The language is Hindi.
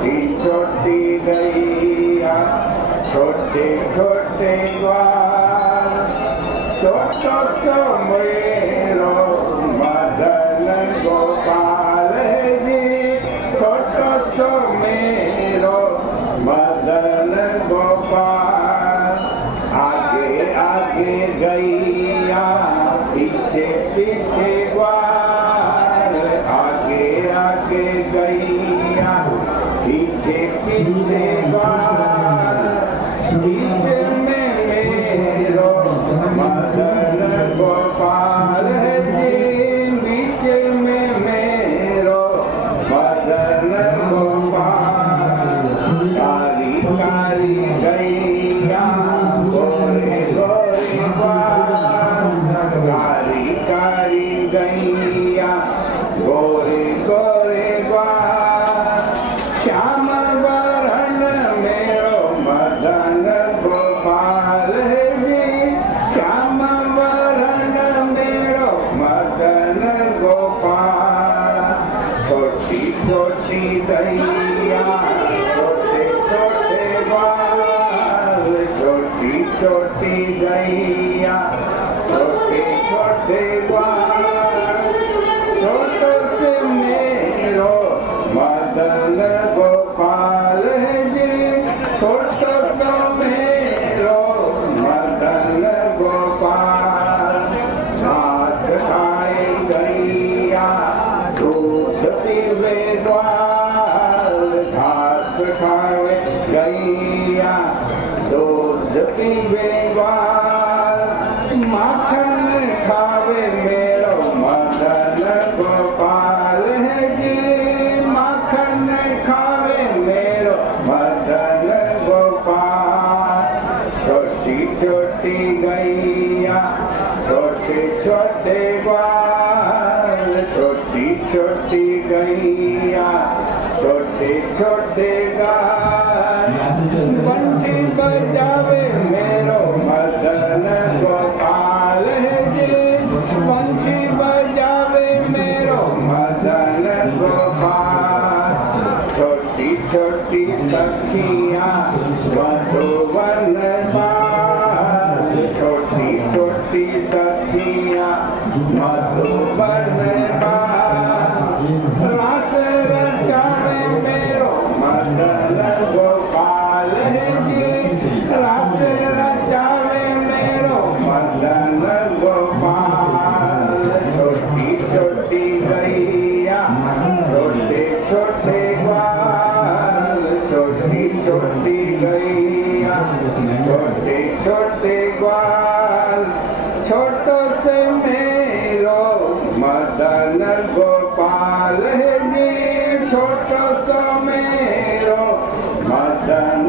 छोटी छोटी गैया छोटे छोटे ग्वाल छोटो सो मेरो मदन गोपाल जी छोटो सो मेरो मदन गोपाल आगे आगे गैया पीछे पीछे ग्वाल आगे आगे गैया पीछे पीछे ग्वाल पीछे में मेरो मदन गोपाल जी नीचे में मेरो मदन गोपाल काली काली गैया गोरे गोरे ग्वाल काली काली गैया गोरे गोरे ग्वाल श्याम वरण मेरो मदन गोपाल जी श्याम वरण मेरो मदन गोपाल छोटी छोटी गैया छोटे छोटे ग्वाल छोटी छोटी गैया छोटे छोटे ग्वाल छोटो से मेरो मदन गोपाल जी छोटो से मेरो मदन गोपाल घास खाए गैया दूध पीवे ग्वाल घास खाए गैया दूध पीवे ग्वाल माखन खावे मेरो मदन गोपाल जी माखन खावे मेरो मदन गोपाल छोटी छोटी गैया छोटे छोटे ग्वाल छोटी छोटी गैया छोटे छोटे गाल बंसी बजावे मेरो मदन गोपाल जी बंसी बजावे मेरो मदन गोपाल छोटी छोटी सखियाँ मधुवन बाल छोटी छोटी सखियाँ मधुवन बाल रास रचावे मेरो मदन गोपाल जी रास रचावे मेरो मदन गोपाल छोटी छोटी गैया छोटे छोटे ग्वाल छोटी छोटी गैया छोटे छोटे ग्वाल छोटो से मेरो मदन गोपाल जी छोटो से मेरो मदन